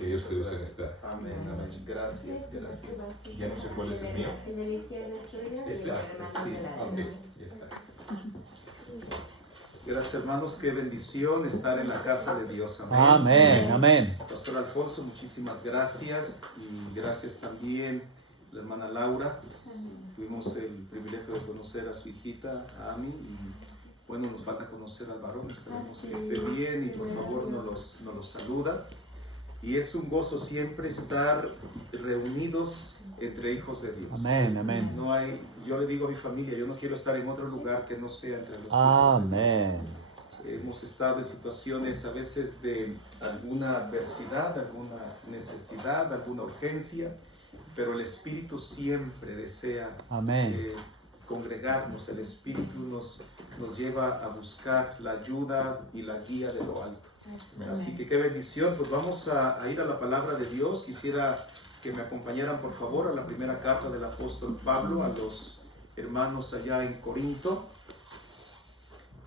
Que Dios te use en esta. Amén. Amén. Gracias, gracias. Ya no sé cuál es el mío. Este, sí. Ok, ya está. Gracias, hermanos. Qué bendición estar en la casa de Dios. Amén. Amén, amén. Pastor Alfonso, muchísimas gracias. Y gracias también a la hermana Laura. Tuvimos el privilegio de conocer a su hijita, a Ami. Y bueno, nos falta conocer al varón. Esperemos que esté bien y por favor nos los saluda. Y es un gozo siempre estar reunidos entre hijos de Dios. Amén, amén. No hay, yo le digo a mi familia, yo no quiero estar en otro lugar que no sea entre los hijos. Amén. Hemos estado en situaciones a veces de alguna adversidad, alguna necesidad, alguna urgencia, pero el Espíritu siempre desea Amén. congregarnos. El Espíritu nos lleva a buscar la ayuda y la guía de lo alto. Así que qué bendición. Pues vamos a ir a la palabra de Dios. Quisiera que me acompañaran por favor a la primera carta del apóstol Pablo a los hermanos allá en Corinto.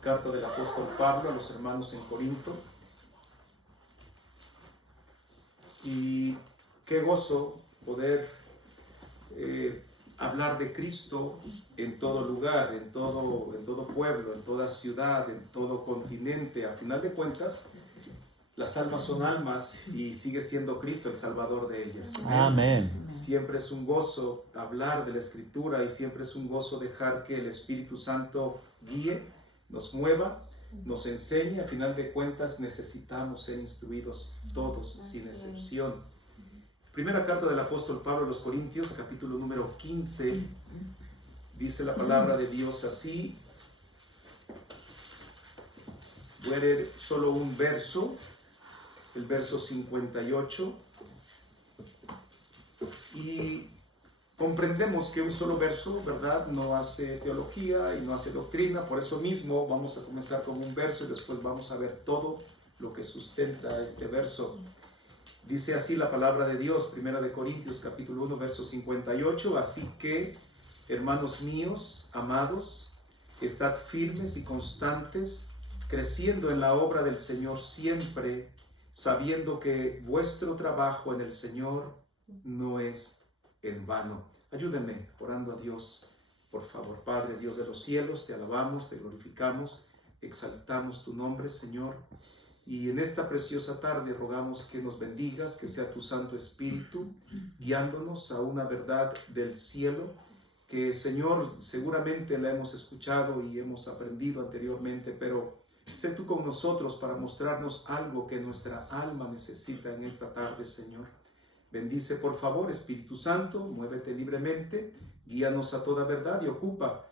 Carta del apóstol Pablo a los hermanos en Corinto. Y qué gozo poder hablar de Cristo en todo lugar, en todo pueblo, en toda ciudad, en todo continente. A final de cuentas, las almas son almas y sigue siendo Cristo el Salvador de ellas. Amén. Siempre es un gozo hablar de la Escritura y siempre es un gozo dejar que el Espíritu Santo guíe, nos mueva, nos enseñe. A final de cuentas necesitamos ser instruidos todos, sin excepción. Primera carta del apóstol Pablo a los Corintios, capítulo número 15, dice la palabra de Dios así. Voy a leer solo un verso, el verso 58, y comprendemos que un solo verso, ¿verdad?, no hace teología y no hace doctrina. Por eso mismo vamos a comenzar con un verso y después vamos a ver todo lo que sustenta este verso. Dice así la palabra de Dios, Primera de Corintios, capítulo 1, verso 58. Así que, hermanos míos, amados, estad firmes y constantes, creciendo en la obra del Señor siempre, sabiendo que vuestro trabajo en el Señor no es en vano. Ayúdenme orando a Dios, por favor. Padre, Dios de los cielos, te alabamos, te glorificamos, exaltamos tu nombre, Señor. Y en esta preciosa tarde rogamos que nos bendigas, que sea tu Santo Espíritu guiándonos a una verdad del cielo, que, Señor, seguramente la hemos escuchado y hemos aprendido anteriormente, pero sé tú con nosotros para mostrarnos algo que nuestra alma necesita en esta tarde, Señor. Bendice, por favor, Espíritu Santo, muévete libremente, guíanos a toda verdad y ocupa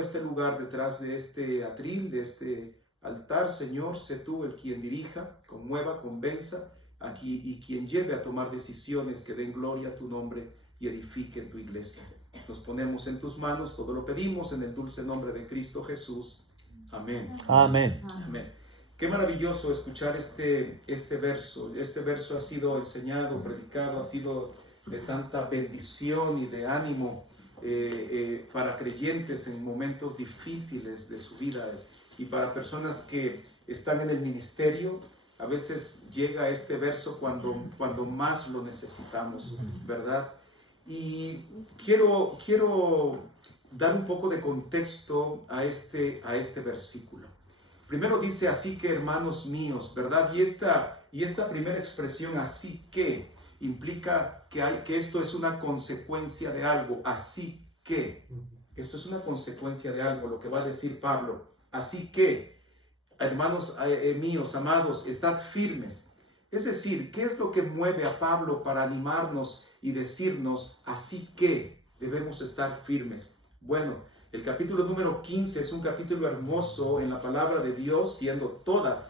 este lugar detrás de este atril, de este altar, Señor. Sé tú el quien dirija, conmueva, convenza aquí y quien lleve a tomar decisiones que den gloria a tu nombre y edifiquen tu iglesia. Nos ponemos en tus manos, todo lo pedimos en el dulce nombre de Cristo Jesús. Amén. Amén. Amén. Qué maravilloso escuchar este verso. Este verso ha sido enseñado, predicado, ha sido de tanta bendición y de ánimo para creyentes en momentos difíciles de su vida. Y para personas que están en el ministerio, a veces llega este verso cuando más lo necesitamos, ¿verdad? Y quiero dar un poco de contexto a este versículo. Primero dice, así que hermanos míos, ¿verdad? Y esta primera expresión, así que, implica que esto es una consecuencia de algo. Así que, esto es una consecuencia de algo, lo que va a decir Pablo. Así que, hermanos míos, amados, estad firmes. Es decir, ¿qué es lo que mueve a Pablo para animarnos y decirnos, así que debemos estar firmes? Bueno, el capítulo número 15 es un capítulo hermoso en la palabra de Dios, siendo toda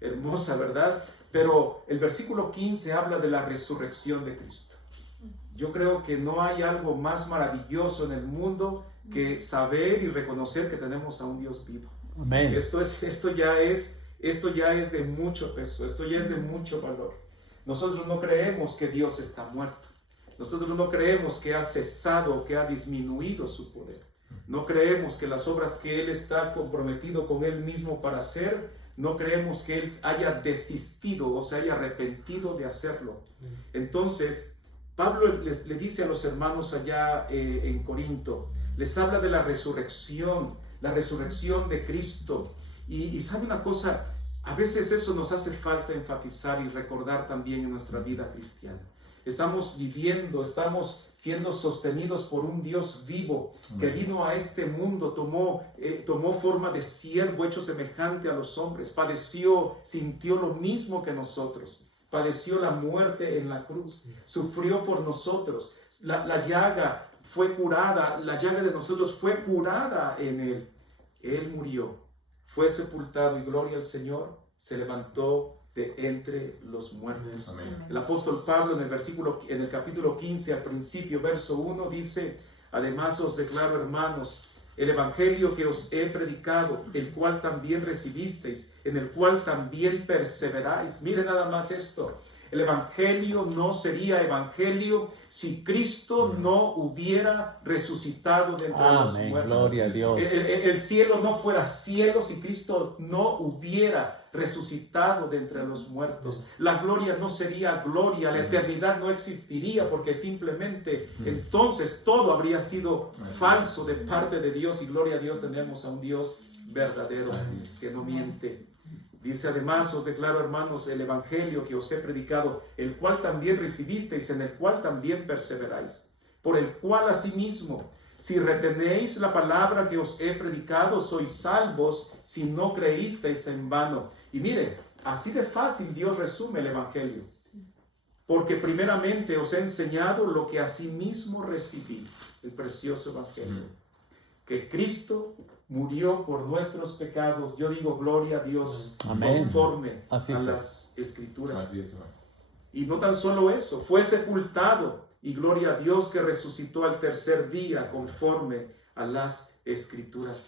hermosa, ¿verdad? Pero el versículo 15 habla de la resurrección de Cristo. Yo creo que no hay algo más maravilloso en el mundo que saber y reconocer que tenemos a un Dios vivo. Amén. Esto ya es de mucho peso, esto ya es de mucho valor. Nosotros no creemos que Dios está muerto. Nosotros no creemos que ha cesado, que ha disminuido su poder. No creemos que las obras que Él está comprometido con Él mismo para hacer no creemos que Él haya desistido o se haya arrepentido de hacerlo. Entonces, Pablo le dice a los hermanos allá en Corinto, les habla de la resurrección de Cristo. Y sabe una cosa, a veces eso nos hace falta enfatizar y recordar también en nuestra vida cristiana. Estamos viviendo, estamos siendo sostenidos por un Dios vivo que vino a este mundo, tomó forma de siervo, hecho semejante a los hombres, padeció, sintió lo mismo que nosotros, padeció la muerte en la cruz, sufrió por nosotros, la llaga fue curada, la llaga de nosotros fue curada en Él. Él murió, fue sepultado y gloria al Señor, se levantó de entre los muertos. Amén. El apóstol Pablo en el capítulo 15 al principio, verso 1 dice, además os declaro, hermanos, el evangelio que os he predicado, el cual también recibisteis, en el cual también perseveráis. Miren nada más esto. El evangelio no sería evangelio si Cristo no hubiera resucitado de entre los Amén. muertos. Gloria a Dios. El cielo no fuera cielo si Cristo no hubiera resucitado de entre los muertos. La gloria no sería gloria, la eternidad no existiría, porque simplemente entonces todo habría sido falso de parte de Dios, y gloria a Dios, tenemos a un Dios verdadero que no miente. Dice, además os declaro, hermanos, el evangelio que os he predicado, el cual también recibisteis, en el cual también perseveráis, por el cual asimismo, si retenéis la palabra que os he predicado, sois salvos, si no creísteis en vano. Y mire, así de fácil Dios resume el evangelio, porque primeramente os he enseñado lo que asimismo recibí, el precioso evangelio, que Cristo murió por nuestros pecados. Yo digo, gloria a Dios, Amén. conforme Así a fue. las Escrituras. Así es, amén. Y no tan solo eso, fue sepultado, y gloria a Dios que resucitó al tercer día, conforme a las Escrituras.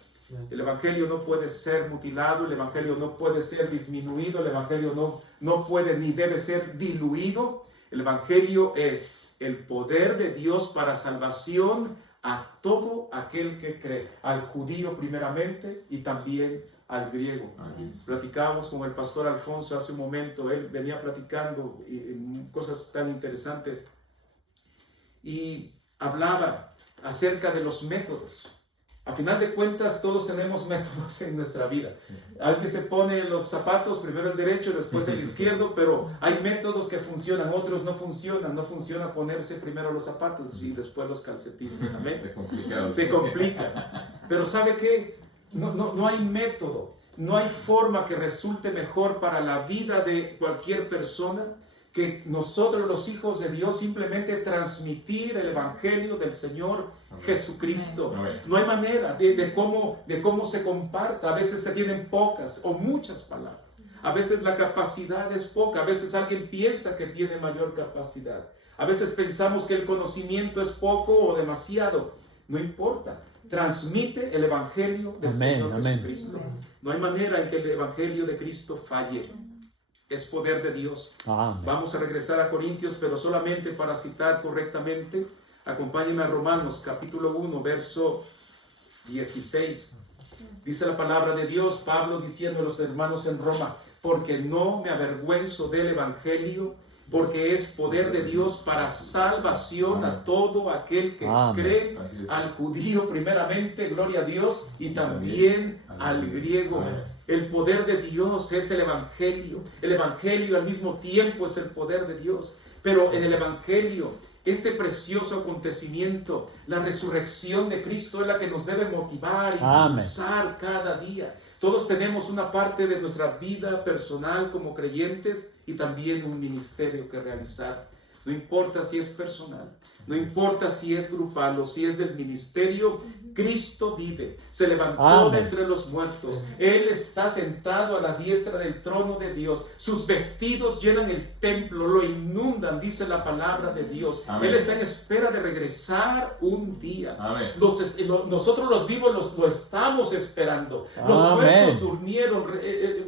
El evangelio no puede ser mutilado, el evangelio no puede ser disminuido, el evangelio no puede ni debe ser diluido. El evangelio es el poder de Dios para salvación a todo aquel que cree, al judío primeramente y también al griego. Platicábamos con el pastor Alfonso hace un momento, él venía platicando cosas tan interesantes y hablaba acerca de los métodos. A final de cuentas, todos tenemos métodos en nuestra vida. Alguien se pone los zapatos, primero el derecho, después el izquierdo, pero hay métodos que funcionan, otros no funcionan. No funciona ponerse primero los zapatos y después los calcetines. Amén. Se complica. Pero ¿sabe qué? No hay método, no hay forma que resulte mejor para la vida de cualquier persona que nosotros, los hijos de Dios, simplemente transmitir el evangelio del Señor Jesucristo. No hay manera de cómo se comparta. A veces se tienen pocas o muchas palabras. A veces la capacidad es poca. A veces alguien piensa que tiene mayor capacidad. A veces pensamos que el conocimiento es poco o demasiado. No importa. Transmite el evangelio del Señor Jesucristo. No hay manera en que el evangelio de Cristo falle. Es poder de Dios. Amén. Vamos a regresar a Corintios, pero solamente para citar correctamente, acompáñenme a Romanos capítulo 1, verso 16. Dice la palabra de Dios, Pablo diciendo a los hermanos en Roma, porque no me avergüenzo del evangelio, porque es poder de Dios para salvación a todo aquel que cree, al judío primeramente, gloria a Dios, y también al griego. El poder de Dios es el evangelio. El evangelio al mismo tiempo es el poder de Dios. Pero en el evangelio, este precioso acontecimiento, la resurrección de Cristo, es la que nos debe motivar y impulsar cada día. Todos tenemos una parte de nuestra vida personal como creyentes y también un ministerio que realizar. No importa si es personal, no importa si es grupal o si es del ministerio, Cristo vive, se levantó de entre los muertos. Él está sentado a la diestra del trono de Dios. Sus vestidos llenan el templo, lo inundan, dice la palabra de Dios. Él está en espera de regresar un día. Nosotros los vivos lo estamos esperando. Los muertos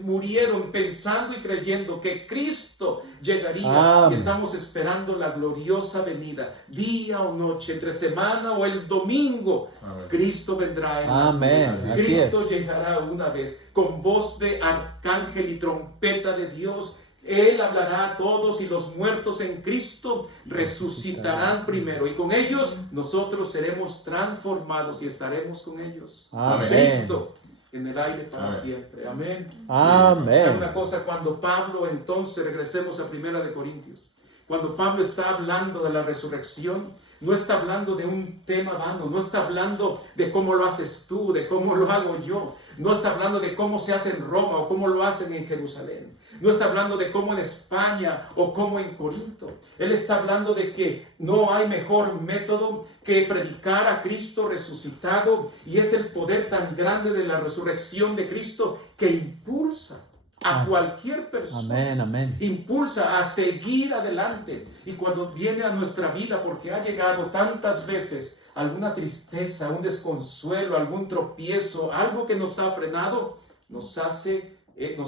murieron pensando y creyendo que Cristo llegaría. Y estamos esperando esperando la gloriosa venida, día o noche, entre semana o el domingo. Amén. Cristo vendrá en las Amén. nubes. Así Cristo llegará una vez con voz de arcángel y trompeta de Dios. Él hablará a todos y los muertos en Cristo resucitarán primero. Y con ellos nosotros seremos transformados y estaremos con ellos. Amén. Cristo en el aire para Amén. siempre. Amén. Amén. ¿Sabe una cosa? Cuando Pablo, entonces, regresemos a 1 Corintios. Cuando Pablo está hablando de la resurrección, no está hablando de un tema vano, no está hablando de cómo lo haces tú, de cómo lo hago yo, no está hablando de cómo se hace en Roma o cómo lo hacen en Jerusalén, no está hablando de cómo en España o cómo en Corinto. Él está hablando de que no hay mejor método que predicar a Cristo resucitado, y es el poder tan grande de la resurrección de Cristo que impulsa a cualquier persona. Amén, amén. Impulsa a seguir adelante. Y cuando viene a nuestra vida, porque ha llegado tantas veces alguna tristeza, un desconsuelo, algún tropiezo, algo que nos ha frenado, nos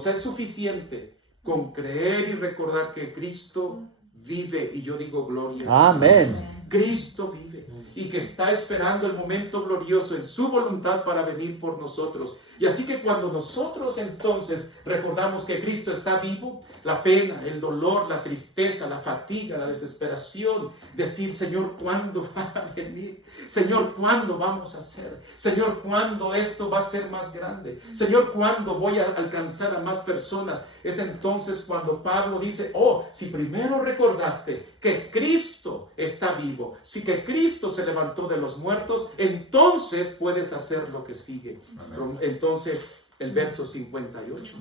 es suficiente con creer y recordar que Cristo vive. Y yo digo gloria. Amén. Cristo vive y que está esperando el momento glorioso en su voluntad para venir por nosotros. Y así que cuando nosotros entonces recordamos que Cristo está vivo, la pena, el dolor, la tristeza, la fatiga, la desesperación, decir: Señor, ¿cuándo va a venir? Señor, ¿cuándo vamos a hacer? Señor, ¿cuándo esto va a ser más grande? Señor, ¿cuándo voy a alcanzar a más personas? Es entonces cuando Pablo dice: oh, si primero recordaste que Cristo está vivo, si que Cristo se levantó de los muertos, entonces puedes hacer lo que sigue. Amén. Entonces, el verso 58.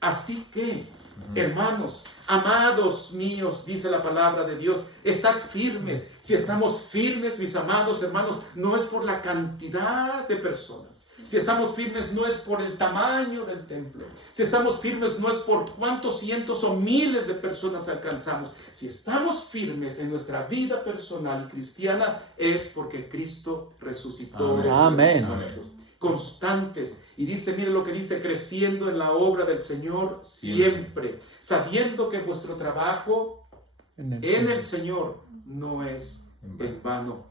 Así que, hermanos, amados míos, dice la palabra de Dios, estad firmes. Si estamos firmes, mis amados hermanos, no es por la cantidad de personas. Si estamos firmes, no es por el tamaño del templo. Si estamos firmes, no es por cuántos cientos o miles de personas alcanzamos. Si estamos firmes en nuestra vida personal y cristiana, es porque Cristo resucitó. Amén. Constantes. Y dice, mire lo que dice: creciendo en la obra del Señor siempre, sabiendo que vuestro trabajo en el Señor no es en vano.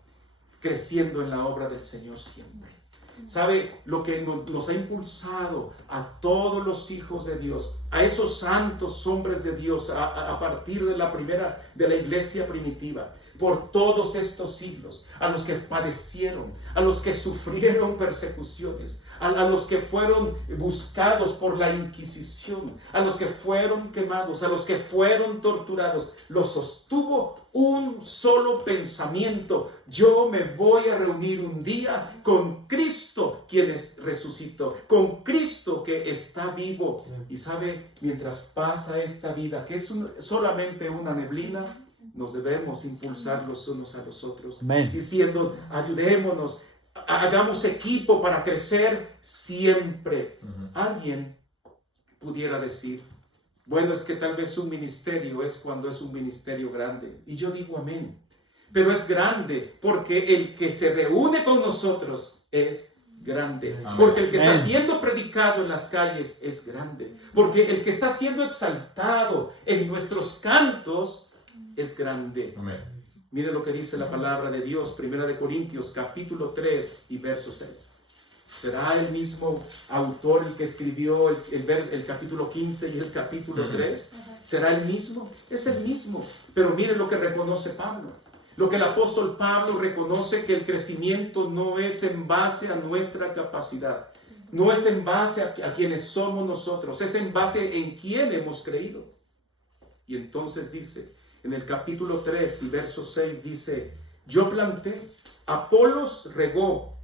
Creciendo en la obra del Señor siempre. ¿Sabe lo que nos ha impulsado a todos los hijos de Dios, a esos santos hombres de Dios, a partir de la iglesia primitiva, por todos estos siglos, a los que padecieron, a los que sufrieron persecuciones, a los que fueron buscados por la Inquisición, a los que fueron quemados, a los que fueron torturados? Los sostuvo un solo pensamiento: yo me voy a reunir un día con Cristo, quien resucitó, con Cristo que está vivo. Y sabe, mientras pasa esta vida, que es solamente una neblina, nos debemos impulsar los unos a los otros, Amén. diciendo: ayudémonos, hagamos equipo para crecer siempre. Alguien pudiera decir: bueno, es que tal vez un ministerio es cuando es un ministerio grande. Y yo digo amén. Pero es grande porque el que se reúne con nosotros es grande. Amén. Porque el que está Amén. siendo predicado en las calles es grande. Porque el que está siendo exaltado en nuestros cantos es grande. Amén. Mire lo que dice la palabra de Dios, 1 Corintios capítulo 3 y verso 6. ¿Será el mismo autor el que escribió el capítulo 15 y el capítulo 3? ¿Será el mismo? Es el mismo. Pero mire lo que reconoce Pablo. Lo que el apóstol Pablo reconoce: que el crecimiento no es en base a nuestra capacidad. No es en base a quienes somos nosotros. Es en base en quién hemos creído. Y entonces dice, en el capítulo 3 y verso 6 dice: yo planté, Apolos regó.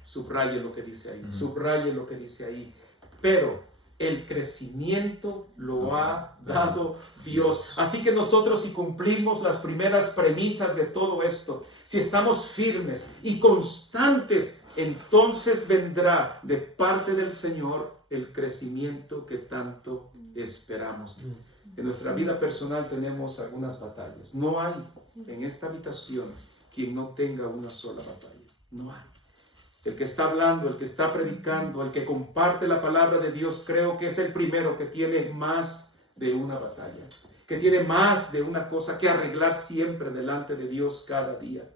Subraye lo que dice ahí, subraye lo que dice ahí. Pero el crecimiento lo ha dado Dios. Así que nosotros, si cumplimos las primeras premisas de todo esto, si estamos firmes y constantes, entonces vendrá de parte del Señor el crecimiento que tanto esperamos. En nuestra vida personal tenemos algunas batallas. No hay en esta habitación quien no tenga una sola batalla. No hay. El que está hablando, el que está predicando, el que comparte la palabra de Dios, creo que es el primero que tiene más de una batalla. que tiene más de una cosa que arreglar siempre delante de Dios cada día.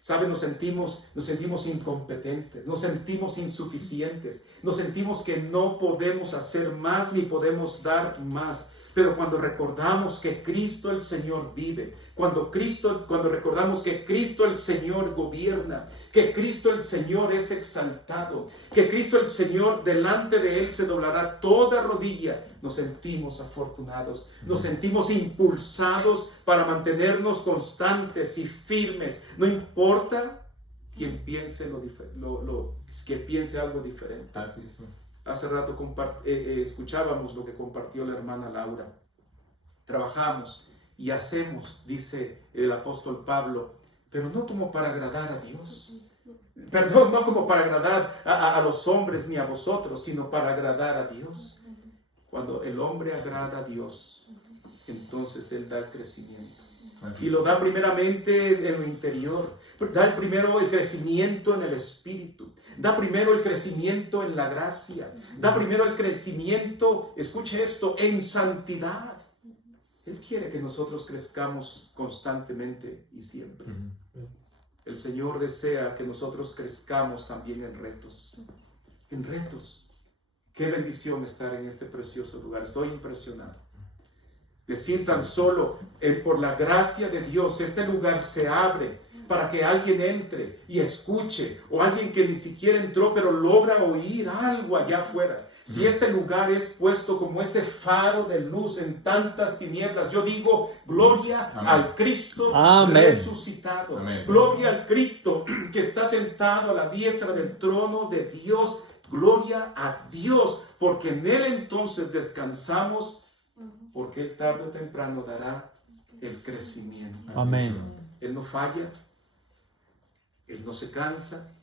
¿Sabe? Nos sentimos incompetentes, nos sentimos insuficientes, nos sentimos que no podemos hacer más ni podemos dar más. Pero cuando recordamos que Cristo el Señor vive, cuando recordamos que Cristo el Señor gobierna, que Cristo el Señor es exaltado, que Cristo el Señor, delante de Él se doblará toda rodilla, nos sentimos afortunados, nos sentimos impulsados para mantenernos constantes y firmes. No importa quien piense que piense algo diferente. Así es. Hace rato escuchábamos lo que compartió la hermana Laura. Trabajamos y hacemos, dice el apóstol Pablo, pero no como para agradar a Dios. Perdón, no como para agradar a los hombres ni a vosotros, sino para agradar a Dios. Cuando el hombre agrada a Dios, entonces Él da el crecimiento. Y lo da primeramente en lo interior. Da primero el crecimiento en el espíritu. Da primero el crecimiento en la gracia. Da primero el crecimiento, escuche esto, en santidad. Él quiere que nosotros crezcamos constantemente y siempre. El Señor desea que nosotros crezcamos también en retos. En retos. Qué bendición estar en este precioso lugar. Estoy impresionado. Decir tan solo, por la gracia de Dios, este lugar se abre para que alguien entre y escuche, o alguien que ni siquiera entró, pero logra oír algo allá afuera. Si este lugar es puesto como ese faro de luz en tantas tinieblas, yo digo, gloria al Cristo resucitado. Gloria al Cristo que está sentado a la diestra del trono de Dios. Gloria a Dios, porque en Él entonces descansamos, porque Él tarde o temprano dará el crecimiento. Amén. Él no falla, Él no se cansa,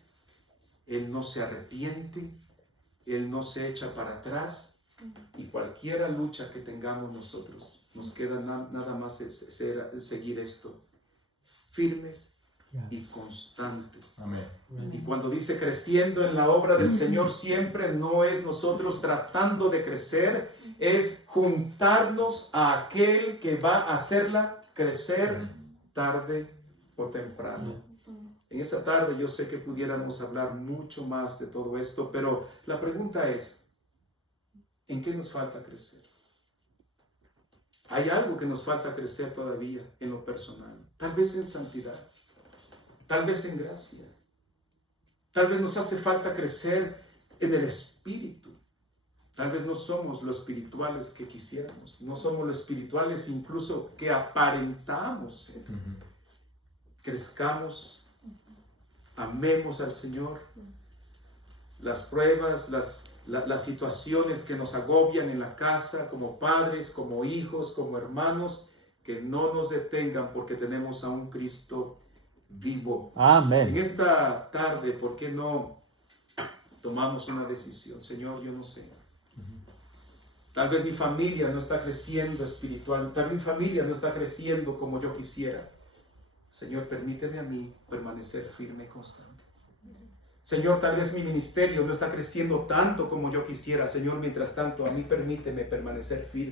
Él no se arrepiente, Él no se echa para atrás, y cualquier lucha que tengamos nosotros, nos queda nada más seguir esto, firmes y constantes. Amén. Y cuando dice creciendo en la obra del Señor, siempre no es nosotros tratando de crecer, es juntarnos a aquel que va a hacerla crecer tarde o temprano. En esa tarde yo sé que pudiéramos hablar mucho más de todo esto, pero la pregunta es, ¿en qué nos falta crecer? Hay algo que nos falta crecer todavía en lo personal, tal vez en santidad. Tal vez en gracia. Tal vez nos hace falta crecer en el espíritu. Tal vez no somos los espirituales que quisiéramos. No somos los espirituales incluso que aparentamos ser. Crezcamos. Amemos al Señor. Las pruebas, las situaciones que nos agobian en la casa, como padres, como hijos, como hermanos, que no nos detengan porque tenemos a un Cristo vivo. Amén. En esta tarde, ¿por qué no tomamos una decisión? Señor, yo no sé. Tal vez mi familia no está creciendo espiritual, tal vez mi familia no está creciendo como yo quisiera. Señor, permíteme a mí permanecer firme y constante. Señor, tal vez mi ministerio no está creciendo tanto como yo quisiera. Señor, mientras tanto, a mí permíteme permanecer firme.